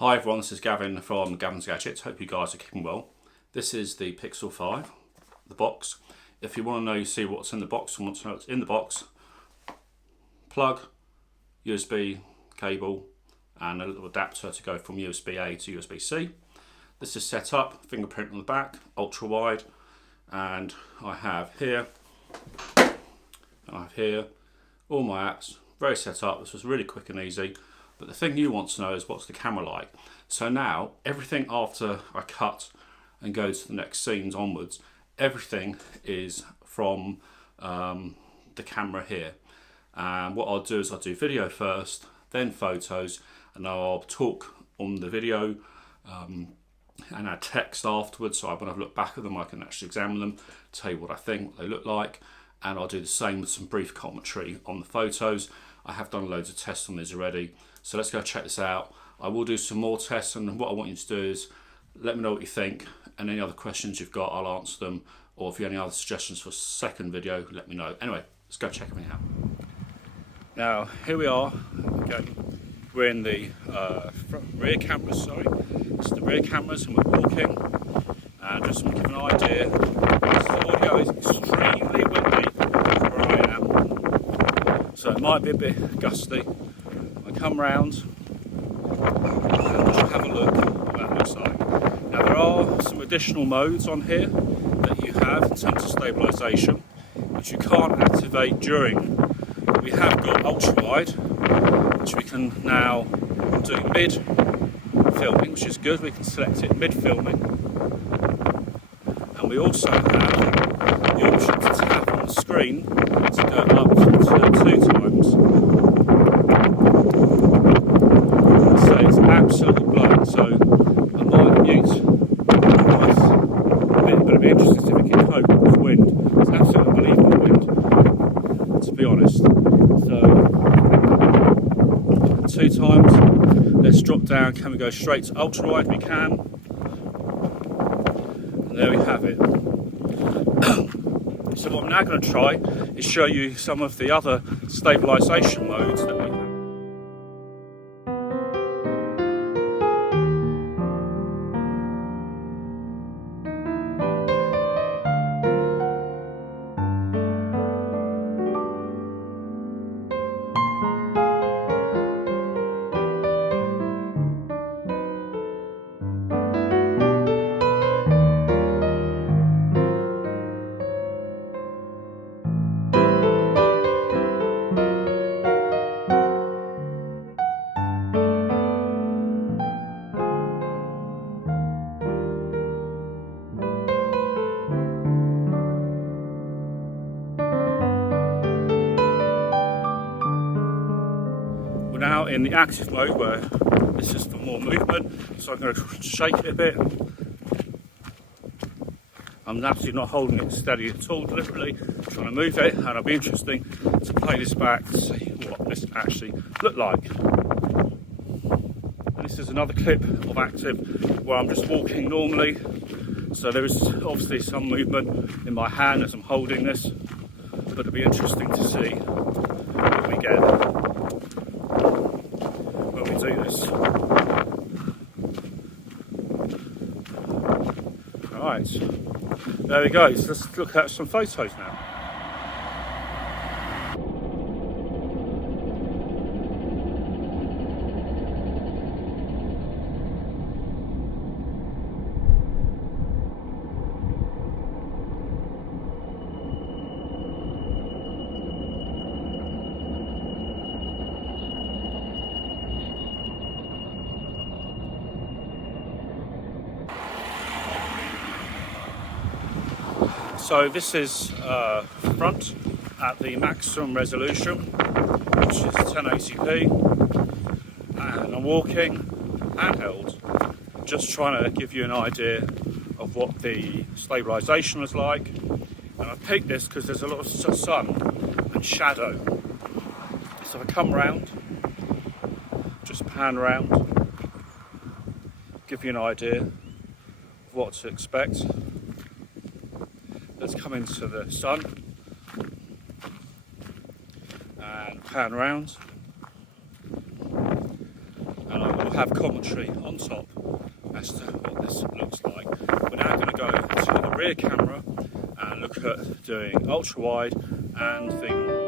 Hi everyone, this is Gavin from Gavin's Gadgets. Hope you guys are keeping well. This is the Pixel 5, the box. If you want to know, see what's in the box and want to know what's in the box, plug, USB cable and a little adapter to go from USB-A to USB-C. This is set up, fingerprint on the back, ultra wide, and I have here all my apps, very set up. This was really quick and easy. But the thing you want to know is what's the camera like. So now, everything after I cut and go to the next scenes onwards, everything is from the camera here. And what I'll do is I'll do video first, then photos, and I'll talk on the video and add text afterwards. So when I've looked back at them, I can actually examine them, tell you what I think, what they look like. And I'll do the same with some brief commentary on the photos. I have done loads of tests on these already. So let's go check this out. I will do some more tests, and what I want you to do is let me know what you think, and any other questions you've got, I'll answer them, or if you have any other suggestions for a second video, let me know. Anyway, let's go check everything out. Now, here we are, again, we're in the rear cameras, sorry. This is the rear cameras, and we're walking, and just to give an idea, the audio is extremely windy where I am, so it might be a bit gusty. Come round and just have a look at what that looks like. Now there are some additional modes on here that you have in terms of stabilisation, which you can't activate during. We have got ultra wide, which we can now do mid filming, which is good. We can select it mid filming, and we also have the option to tap on the screen to go up to 2 times. Absolutely blown, so I might mute a bit, but it'd be interesting to see if we can cope with wind. It's absolutely unbelievable wind, to be honest. So 2 times, let's drop down. Can we go straight to ultra wide? We can, and there we have it. So what I'm now going to try is show you some of the other stabilisation modes that we have. Now in the active mode, where this is for more movement, so I'm going to shake it a bit. I'm absolutely not holding it steady at all, deliberately trying to move it, and it'll be interesting to play this back to see what this actually looked like. And this is another clip of active where I'm just walking normally, so there is obviously some movement in my hand as I'm holding this, but it'll be interesting to see what we get. Do this. Alright, there we go. So let's look at some photos now. So this is front at the maximum resolution, which is 1080p, and I'm walking handheld, just trying to give you an idea of what the stabilisation is like. And I picked this because there's a lot of sun and shadow. So if I come round, just pan round, give you an idea of what to expect. Let's come into the sun and pan round, and I will have commentary on top as to what this looks like. We're now going to go to the rear camera and look at doing ultra wide and the